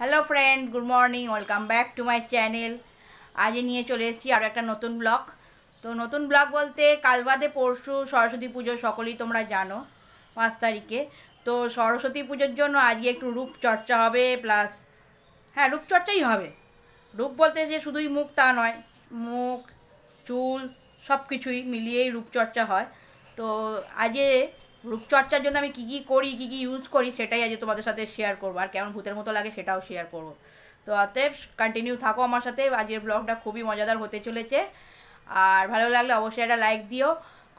Hello friend, good morning, welcome back to my channel. আজ নিয়ে চলে এসেছি আরও একটা নতুন ব্লগ। তো নতুন ব্লগ বলতে কাল বাদে পরশু সরস্বতী পুজো, সকলেই তোমরা জানো 5 তারিখে। তো সরস্বতী পুজোর জন্য আজকে একটু রূপচর্চা হবে, প্লাস হ্যাঁ রূপচর্চাই হবে। রূপ বলতে যে শুধুই মুখ তা নয়, মুখ, চুল সব কিছুই মিলিয়েই রূপচর্চা হয়। তো আজকে রূপচর্চার জন্য আমি কী কী করি, কী কী ইউজ করি, সেটাই আজকে তোমাদের সাথে শেয়ার করবো। আর কেমন ভূতের মতো লাগে সেটাও শেয়ার করবো। তো অতএব কন্টিনিউ থাকো আমার সাথে, আজকের ব্লগটা খুবই মজাদার হতে চলেছে। আর ভালো লাগলে অবশ্যই একটা লাইক দিও,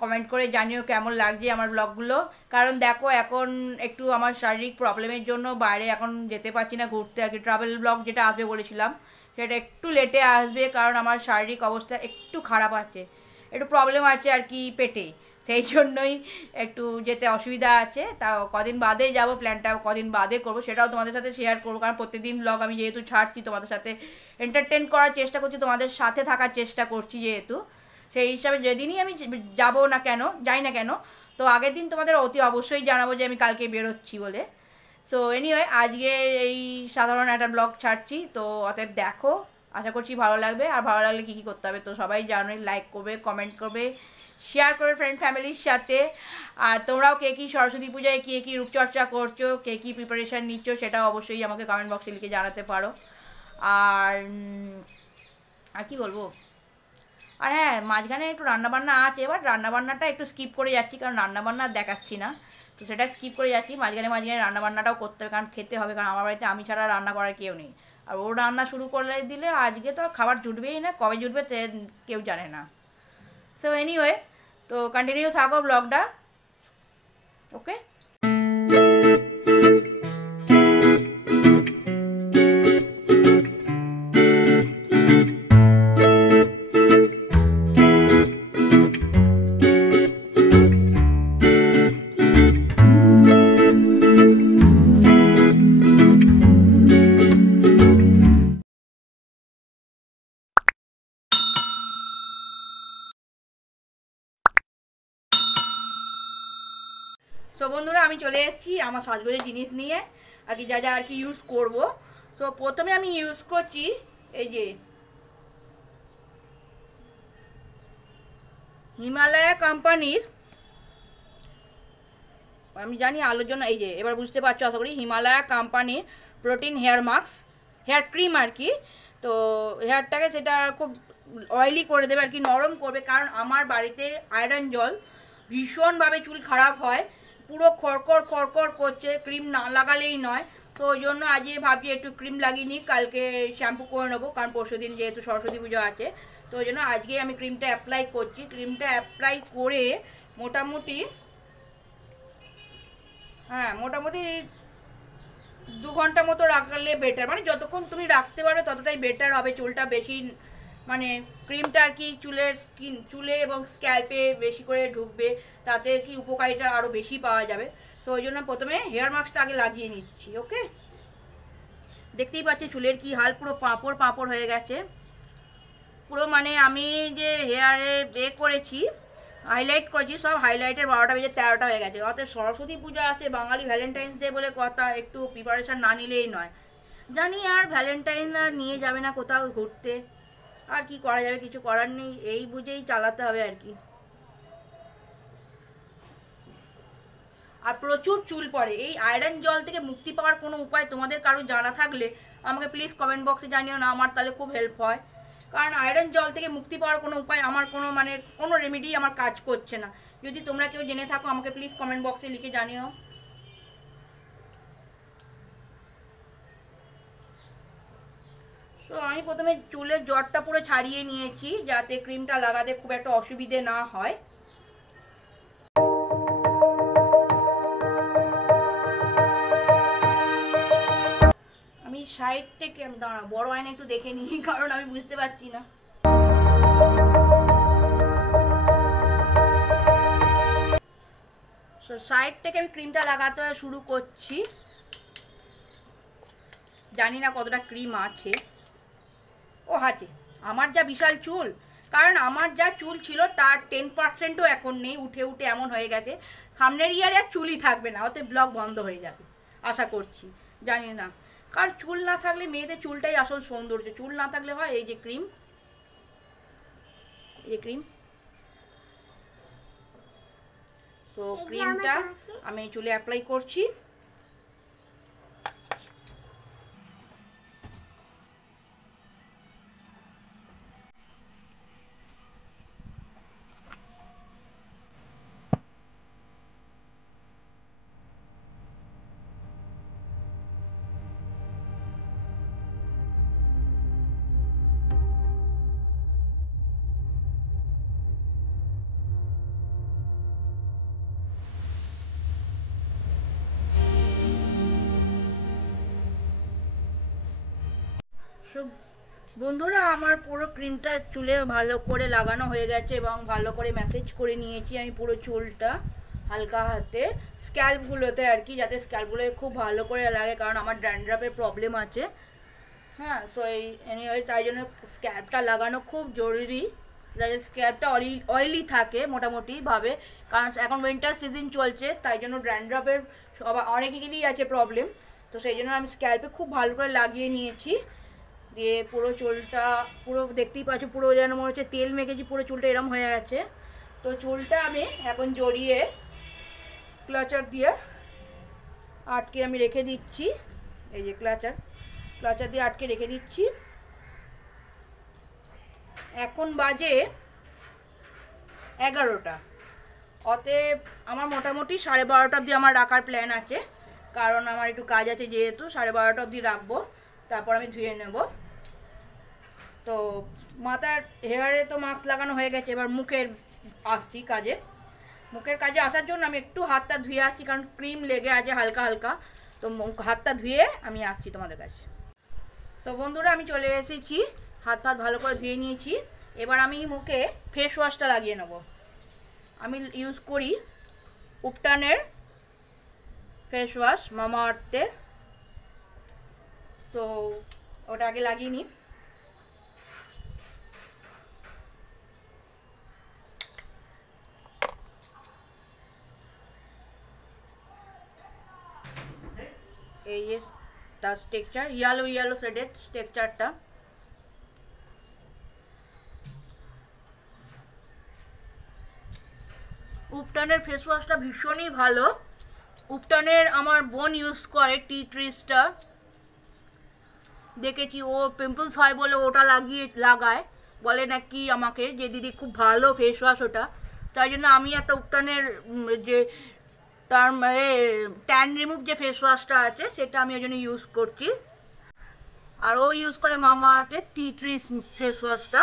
কমেন্ট করে জানিও কেমন লাগছে আমার ব্লগগুলো। কারণ দেখো এখন একটু আমার শারীরিক প্রবলেমের জন্য বাইরে এখন যেতে পারছি না ঘুরতে। আর কি ট্রাভেল ব্লগ যেটা আসবে বলেছিলাম সেটা একটু লেটে আসবে, কারণ আমার শারীরিক অবস্থা একটু খারাপ আছে, একটু প্রবলেম আছে আর কি পেটে, সেই জন্যই একটু যেতে অসুবিধা আছে। তাও কদিন বাদে যাব, প্ল্যানটা কদিন বাদে করবো, সেটাও তোমাদের সাথে শেয়ার করবো। কারণ প্রত্যেকদিন ব্লগ আমি যেহেতু ছাড়ছি, তোমাদের সাথে এন্টারটেন করার চেষ্টা করছি, তোমাদের সাথে থাকার চেষ্টা করছি যেহেতু, সেই হিসাবে যেদিনই আমি যাব না কেন, যাই না কেন, তো আগের দিন তোমাদের অতি অবশ্যই জানাবো যে আমি কালকে বেরোচ্ছি বলে। সো এনিওয়ে আজকে এই সাধারণ একটা ব্লগ ছাড়ছি, তো অতএব দেখো, আশা করছি ভালো লাগবে। আর ভালো লাগলে কী কী করতে হবে তো সবাই জানোই, লাইক করবে, কমেন্ট করবে, শেয়ার করবে ফ্রেন্ড ফ্যামিলির সাথে। আর তোমরাও কে কী সরস্বতী পূজায় কে কী রূপচর্চা করছো, কে কী প্রিপারেশান নিচ্ছ, সেটাও অবশ্যই আমাকে কমেন্ট বক্সে লিখে জানাতে পারো। আর আর কি বলবো, আর হ্যাঁ মাঝখানে একটু রান্নাবান্না আছে, এবার রান্নাবান্নাটা একটু স্কিপ করে যাচ্ছি, কারণ রান্নাবান্না দেখাচ্ছি না, তো সেটা স্কিপ করে যাচ্ছি। মাঝখানে মাঝখানে রান্নাবান্নাটাও করতে হবে, কারণ খেতে হবে, কারণ আমার বাড়িতে আমি ছাড়া রান্না করার কেউ নেই। আর ও রান্না শুরু করে দিলে আজকে তো খাবার জুটবেই না, কবে জুটবে কেউ জানে না। সো এনিওয়ে, তো কন্টিনিউ থাকো ব্লগটা, ওকে। সো বন্ধুরা, আমি চলে এসেছি আমার সাজগোজের জিনিস নিয়ে, আর কি যা যা আর কি ইউজ করব। সো প্রথমে আমি ইউজ করছি এই যে হিমালয়া কোম্পানির, আমি জানি আলোর জন্য, এই যে এবার বুঝতে পারছো আশা করি, হিমালয়া কোম্পানির protein hair mask, hair cream আর কি। তো হেয়ারটাকে সেটা খুব অয়েলি করে দেবে আর কি, নরম করবে। কারণ আমার বাড়িতে আয়রন জল, ভীষণভাবে চুল খারাপ হয়, পুরো খড়কড় খড়কড় করছে, ক্রিম না লাগালেই নয়। তো ওই জন্য আজকে ভাবছি একটু ক্রিম লাগিয়ে নিই, কালকে শ্যাম্পু করে নেবো, কারণ পরশু দিন যেহেতু সরস্বতী পুজো আছে। তো ওই জন্য আজকে আমি ক্রিমটা অ্যাপ্লাই করছি। ক্রিমটা অ্যাপ্লাই করে মোটামুটি মোটামুটি 2 ঘন্টা মতো রাখলে বেটার, মানে যতক্ষণ তুমি রাখতে পারো ততটাই বেটার হবে, চুলটা বেশি মানে ক্রিমটা আর কি চুলে এবং স্ক্যাল্পে বেশি করে ঢুকবে, তাতে কি উপকারিতা আরও বেশি পাওয়া যাবে। তো ওই জন্য প্রথমে হেয়ার মাস্কটা আগে লাগিয়ে নিচ্ছি, ওকে। দেখতেই পাচ্ছি চুলের কি হাল, পুরো পাঁপড় পাঁপড় হয়ে গেছে পুরো, মানে আমি যে হেয়ারে করেছি, হাইলাইট করেছি, সব হাইলাইটের 12টা বেজে 13টা হয়ে গেছে। অর্থাৎ সরস্বতী পূজা আছে, বাঙালি ভ্যালেন্টাইন্স ডে বলে কথা, একটু প্রিপারেশান না নিলেই নয়। জানি আর ভ্যালেন্টাইন আর নিয়ে যাবে না কোথাও ঘুরতে, আর কি করা যাবে, কিছু করার নেই, এই বুঝেই চালাতে হবে আর কি। আর প্রচুর চুল পড়ে, এই আয়রন জল থেকে মুক্তি পাওয়ার কোনো উপায় তোমাদের কারো জানা থাকলে আমাকে প্লিজ কমেন্ট বক্সে জানিও না, আমার তাহলে খুব হেল্প হয়। কারণ আয়রন জল থেকে মুক্তি পাওয়ার কোনো উপায় আমার কোনো রেমেডি আমার কাজ করছে না। যদি তোমরা কেউ জেনে থাকো আমাকে প্লিজ কমেন্ট বক্সে লিখে জানিও। তো আমি প্রথমে চুলের জটটা পুরো ছাড়িয়ে নিয়েছি, যাতে ক্রিমটা লাগাতে খুব একটা অসুবিধে না হয়। আমি সাইড থেকে দাঁড়া বড় আয়না একটু দেখে নিই, কারণ আমি বুঝতে পারছি না। সাইড থেকে আমি ক্রিমটা লাগাতে শুরু করছি, জানি না কতটা ক্রিম আছে। ও আছে, আমার যা বিশাল চুল, কারণ আমার যা চুল ছিল তার 10%ও এখন নেই, উঠে উঠে এমন হয়ে গেছে, সামনের ইয়ারে আর চুলই থাকবে না, ওতে ব্লগ বন্ধ হয়ে যাবে আশা করছি, জানি না। কারণ চুল না থাকলে মেয়েদের চুলটাই আসল সৌন্দর্য, চুল না থাকলে হয় এই যে ক্রিম, এই ক্রিম। তো ক্রিমটা আমি চুলে অ্যাপ্লাই করছি। বন্ধুরা আমার পুরো ক্রিমটা চুলে ভালো করে লাগানো হয়ে গেছে এবং ভালো করে ম্যাসেজ করে নিয়েছি আমি পুরো চুলটা হালকা হাতে স্ক্যাল্পগুলোতে আর কি, যাতে স্ক্যাল্পগুলোয় খুব ভালো করে লাগে, কারণ আমার ড্যান্ড্রাফের প্রবলেম আছে। হ্যাঁ, সো এই এনিওয়ে তাই জন্য স্ক্যাল্পটা লাগানো খুব জরুরি, যাতে স্ক্যাল্পটা অয়েলি থাকে মোটামুটিভাবে, কারণ এখন উইন্টার সিজন চলছে, তাই জন্য ড্যান্ড্রাফের অনেকেরই আছে প্রবলেম। তো সেই জন্য আমি স্ক্যাল্পে খুব ভালো করে লাগিয়ে নিয়েছি, দিয়ে পুরো চুলটা পুরো দেখতেই পাচ্ছি পুরো যেন মনে হচ্ছে তেল মেখেছি, পুরো চুলটা এরম হয়ে গেছে। তো চুলটা আমি এখন জড়িয়ে ক্লাচার দিয়ে আটকে আমি রেখে দিচ্ছি, এই যে ক্লাচার দিয়ে আটকে রেখে দিচ্ছি। এখন বাজে 11টা, অতএব আমার মোটামুটি 12:30 অবধি আমার রাখার প্ল্যান আছে, কারণ আমার একটু কাজ আছে, যেহেতু 12:30 অবধি রাখবো, তারপর আমি ধুয়ে নেব। তো মাথার হেয়ারে তো মাস্ক লাগানো হয়ে গেছে, এবার মুখের আসছি কাজে। মুখের কাজে আসার জন্য আমি একটু হাতটা ধুয়ে আসছি, কারণ ক্রিম লেগে আছে হালকা হালকা, তো হাতটা ধুয়ে আমি আসছি তোমাদের কাছে। তো বন্ধুরা আমি চলে এসেছি, হাত ভালো করে ধুয়ে নিয়েছি। এবার আমি মুখে ফেস ওয়াশটা লাগিয়ে নেব। আমি ইউজ করি উপটানের ফেস ওয়াশ, মামা আর্থের। তো ওটা আগে লাগিয়ে নিই। এই যে তার টেক্সচার ইয়েলো শেডেড টেক্সচারটা। উপটানের ফেস ওয়াশটা ভীষণই ভালো। উপটানের আমার বোন ইউজ করে টি ট্রিসটা, দেখেছি ও পিম্পলস হয় বলে ওটা লাগায়, বলে নাকি আমাকে যে দিদি খুব ভালো ফেস ওয়াশ ওটা। তাই জন্য আমি একটা উপটানের যে ট্যান রিমুভ যে ফেস ওয়াশটা আছে সেটা আমি ওই জন্য ইউজ করছি। আর ও ইউজ করে মামা আর্থের টি ট্রিস ফেস ওয়াশটা।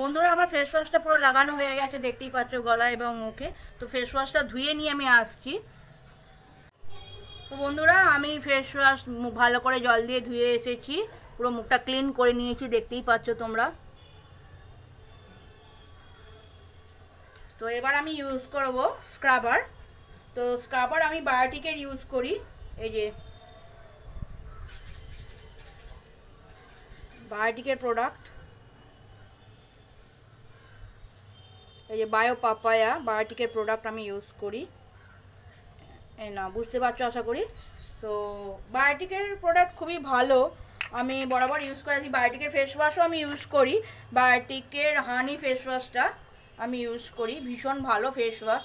বন্ধুরা আমার ফেস ওয়াশটা পুরো লাগানো হয়ে গেছে, দেখতেই পাচ্ছ গলায় এবং মুখে। তো ফেস ওয়াশটা ধুয়ে নিয়ে আমি আসছি। তো বন্ধুরা আমি ফেস ওয়াশ ভালো করে জল দিয়ে ধুয়ে এসেছি, পুরো মুখটা ক্লিন করে নিয়েছি, দেখতেই পাচ্ছ তোমরা। তো এবার আমি ইউজ করব স্ক্রাবার। তো স্ক্রাবার আমি বায়োটিকের ইউজ করি, এই যে বায়োটিকের প্রোডাক্ট, এই যে বায়ো পাপায়া বায়োটিকের প্রোডাক্ট আমি ইউজ করি। এই না বুঝতে পারছো আশা করি। তো বায়োটিকের প্রোডাক্ট খুবই ভালো, আমি বরাবর ইউজ করেছি। বায়োটিকের ফেস ওয়াশও আমি ইউজ করি, বায়োটিকের হানি ফেস ওয়াশটা আমি ইউজ করি, ভীষণ ভালো ফেস ওয়াশ।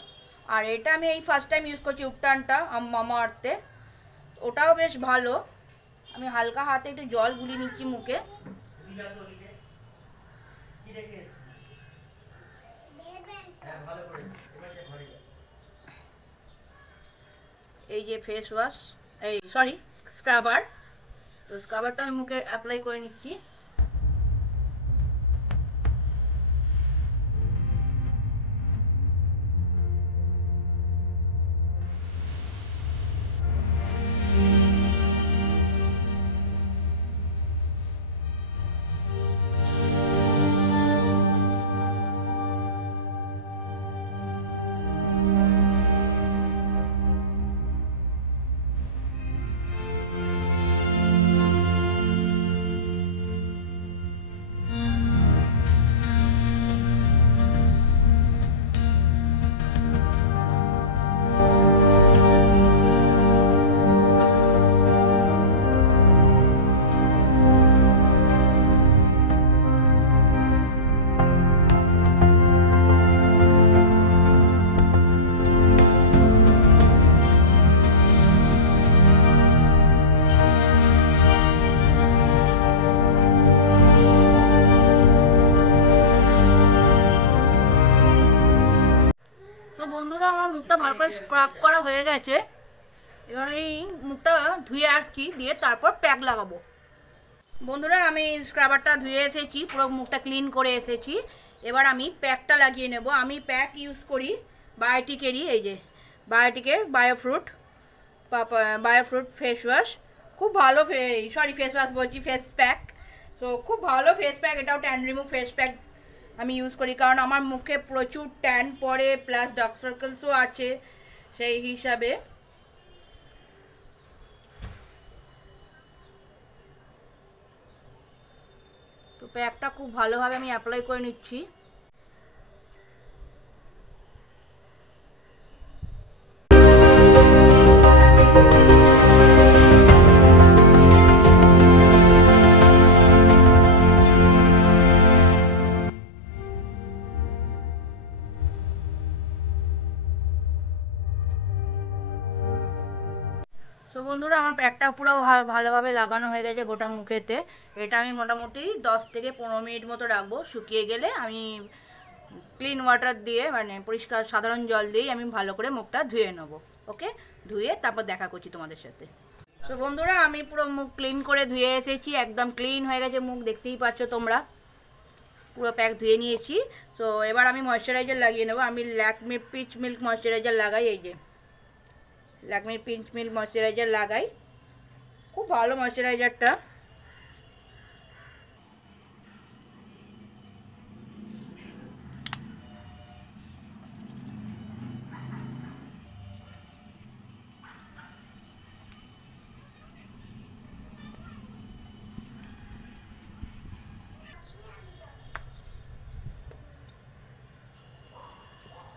আর এটা আমি এই ফার্স্ট টাইম ইউজ করছি উপটানটা মামা আর্থে, ওটাও বেশ ভালো। আমি হালকা হাতে একটু জল গুলিয়ে নিচ্ছি মুখে। এই যে ফেস ওয়াশ, এই সরি স্ক্রাবার, তো স্ক্রাবারটা আমি মুখে অ্যাপ্লাই করে নিচ্ছি। বন্ধুরা আমার মুখটা ভালো করে স্ক্রাব করা হয়ে গেছে, এবার এই মুখটা ধুয়ে আসছি, দিয়ে তারপর প্যাক লাগাবো। বন্ধুরা আমি স্ক্রাবারটা ধুয়ে এসেছি, পুরো মুখটা ক্লিন করে এসেছি, এবার আমি প্যাকটা লাগিয়ে নেব। আমি প্যাক ইউজ করি বায়োটিকেরই, এই যে বায়োটিকের বায়োফ্রুট ফেস ওয়াশ, খুব ভালো ফেস ওয়াশ বলছি, ফেস প্যাক। তো খুব ভালো ফেস প্যাক, এটাও ট্যান রিমুভ ফেস প্যাক আমি ইউজ করি, কারণ আমার মুখে প্রচুর ট্যান পড়ে, প্লাস ডার্ক সার্কেলসও আছে, সেই হিসাবে। তো প্যাকটা খুব ভালোভাবে আমি অ্যাপ্লাই করে নিচ্ছি। তো বন্ধুরা আমার প্যাকটা পুরো ভালোভাবে লাগানো হয়ে গেছে গোটা মুখেতে। এটা আমি মোটামুটি 10 থেকে 15 মিনিট মতো রাখবো, শুকিয়ে গেলে আমি ক্লিন ওয়াটার দিয়ে, মানে পরিষ্কার সাধারণ জল দিয়েই আমি ভালো করে মুখটা ধুয়ে নেব। ওকে, ধুয়ে তারপর দেখা করছি তোমাদের সাথে। তো বন্ধুরা আমি পুরো মুখ ক্লিন করে ধুয়ে এসেছি, একদম ক্লিন হয়ে গেছে মুখ, দেখতেই পাচ্ছ তোমরা, পুরো প্যাক ধুয়ে নিয়েছি। তো এবার আমি ময়শ্চারাইজার লাগিয়ে নেবো। আমি ল্যাকমির পিচ মিল্ক ময়শ্চারাইজার লাগাই, এই যে ল্যাকমির পিচ মিল্ক ময়শ্চারাইজার লাগাই, খুব ভালো ময়শ্চারাইজারটা।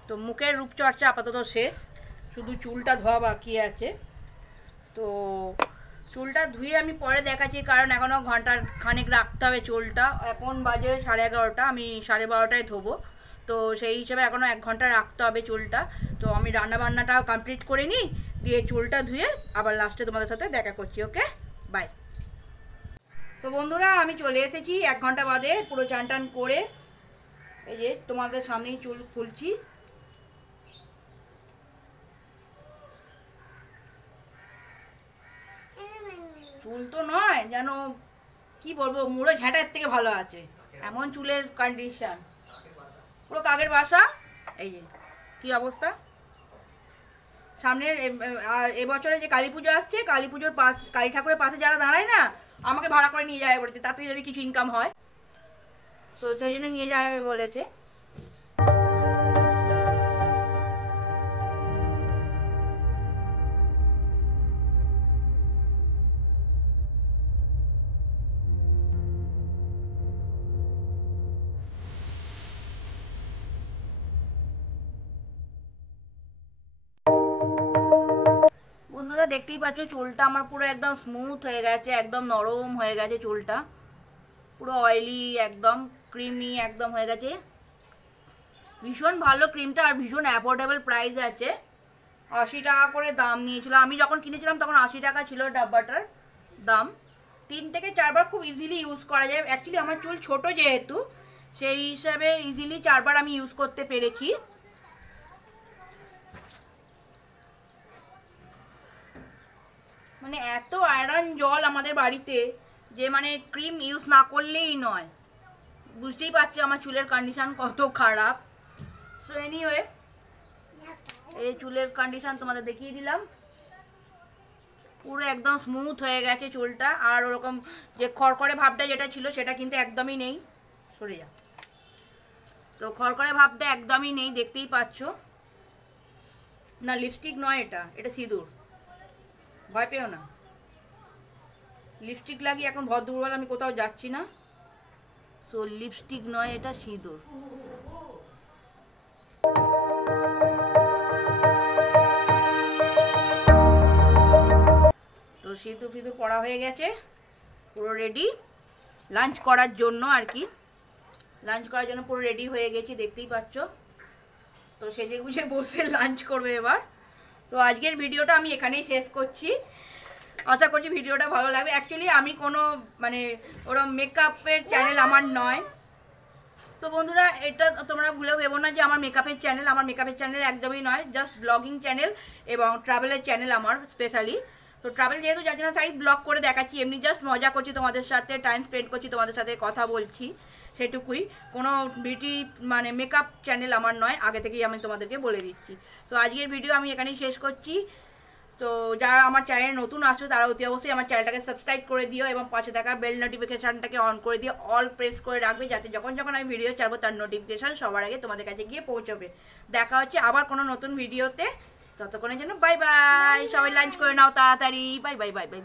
তো মুখের রূপচর্চা আপাতত শেষ, শুধু চুলটা ধোয়া বাকি আছে। তো চুলটা ধুয়ে আমি পরে দেখাচ্ছি, কারণ এখনও ঘন্টা খানেক রাখতে হবে চুলটা। এখন বাজে 11:30, আমি 12:30টায় ধোবো, তো সেই হিসেবে এখনও 1 ঘন্টা রাখতে হবে চুলটা। তো আমি রান্নাবান্নাটাও কমপ্লিট করে নিই, দিয়ে চুলটা ধুয়ে আবার লাস্টে তোমাদের সাথে দেখা করছি। ওকে, বাই। তো বন্ধুরা আমি চলে এসেছি 1 ঘন্টা বাদে, পুরো চান টান করে, এই যে তোমাদের সামনেই চুল খুলছি। চুল তো নয়, যেন কি বলবো, মুড়ো ঝাঁটার থেকে ভালো আছে, এমন চুলের কন্ডিশন, পুরো কাকের বাসা। এই যে কি অবস্থা। সামনের এবছরে যে কালী পুজো আসছে, কালী পুজোর কালী ঠাকুরের পাশে যারা দাঁড়ায় না, আমাকে ভাড়া করে নিয়ে যাবে বলেছে, তাতে যদি কিছু ইনকাম হয়, তো সেই জন্য নিয়ে যাবে বলেছে। বন্ধুরা দেখতেই পাচ্ছ চুলটা আমার পুরো একদম স্মুথ হয়ে গেছে, একদম নরম হয়ে গেছে চুলটা, পুরো অয়েলি একদম ক্রিমি একদম হয়ে গেছে। ভীষণ ভালো ক্রিমটা, আর ভীষণ অ্যাফোর্ডেবল প্রাইস আছে। 80 টাকা করে দাম নিয়েছিল, আমি যখন কিনেছিলাম তখন 80 টাকা ছিল ডাব্বাটার দাম। 3 থেকে 4 বার খুব ইজিলি ইউজ করা যায়। অ্যাকচুয়ালি আমার চুল ছোট যেহেতু, সেই হিসাবে ইজিলি 4 বার আমি ইউজ করতে পেরেছি। মানে এত আয়রন জল আমাদের বাড়িতে যে মানে ক্রিম ইউজ না করলেই নয়। বুঝতেই পারছি আমার চুলের কন্ডিশন কত খারাপ। সো এনিওয়ে, এই চুলের কন্ডিশন তোমাদের দেখিয়ে দিলাম। পুরো একদম স্মুথ হয়ে গেছে চুলটা, আর ওরকম যে খড়খড়ে ভাবটা যেটা ছিল সেটা কিন্তু একদমই নেই। সরে যা। তো খড়খড়ে ভাবটা একদমই নেই, দেখতেই পাচ্ছ। না লিপস্টিক নয়, এটা এটা সিঁদুর, ভয় পেও না। লিপস্টিক লাগিয়ে এখন ভর দুপুরবেলা আমি কোথাও যাচ্ছি না, তো লিপস্টিক নয়, এটা সিঁদুর। তো সিঁদুর ফিঁদুর পড়া হয়ে গেছে, পুরো রেডি লাঞ্চ করার জন্য আর কি। লাঞ্চ করার জন্য পুরো রেডি হয়ে গেছি, দেখতেই পাচ্ছ। তো সেজে গুজে বসে লাঞ্চ করবে এবার। তো আজকের ভিডিওটা আমি এখানেই শেষ করছি। আশা করছি ভিডিওটা ভালো লাগবে। অ্যাকচুয়ালি আমি কোনো মানে ওরকম মেকআপের চ্যানেল আমার নয়। তো বন্ধুরা, এটা তোমরা ভুলেও ভেবো না যে আমার মেকআপের চ্যানেল। আমার মেকআপের চ্যানেল একদমই নয়, জাস্ট ব্লগিং চ্যানেল এবং ট্রাভেলের চ্যানেল আমার স্পেশালি। তো ট্রাভেল যেহেতু যাচ্ছি না, তাই ব্লগ করে দেখাচ্ছি, এমনি জাস্ট মজা করছি তোমাদের সাথে, টাইম স্পেন্ড করছি তোমাদের সাথে, কথা বলছি, সেটুকুই। কোনো বিউটি মানে মেকআপ চ্যানেল আমার নয়, আগে থেকেই আমি তোমাদেরকে বলে দিচ্ছি। তো আজকের ভিডিও আমি এখানেই শেষ করছি। তো যারা আমার চ্যানেলে নতুন আসবে তারা অতি অবশ্যই আমার চ্যানেলটাকে সাবস্ক্রাইব করে দিও এবং পাশে থাকা বেল নোটিফিকেশানটাকে অন করে দিয়ে অল প্রেস করে রাখবে, যাতে যখন যখন আমি ভিডিও ছাড়বো তার নোটিফিকেশান সবার আগে তোমাদের কাছে গিয়ে পৌঁছবে। দেখা হচ্ছে আবার কোনো নতুন ভিডিওতে, ততক্ষণের জন্য বাই বাই। সবাই লাঞ্চ করে নাও তাড়াতাড়ি। Bye bye bye bye.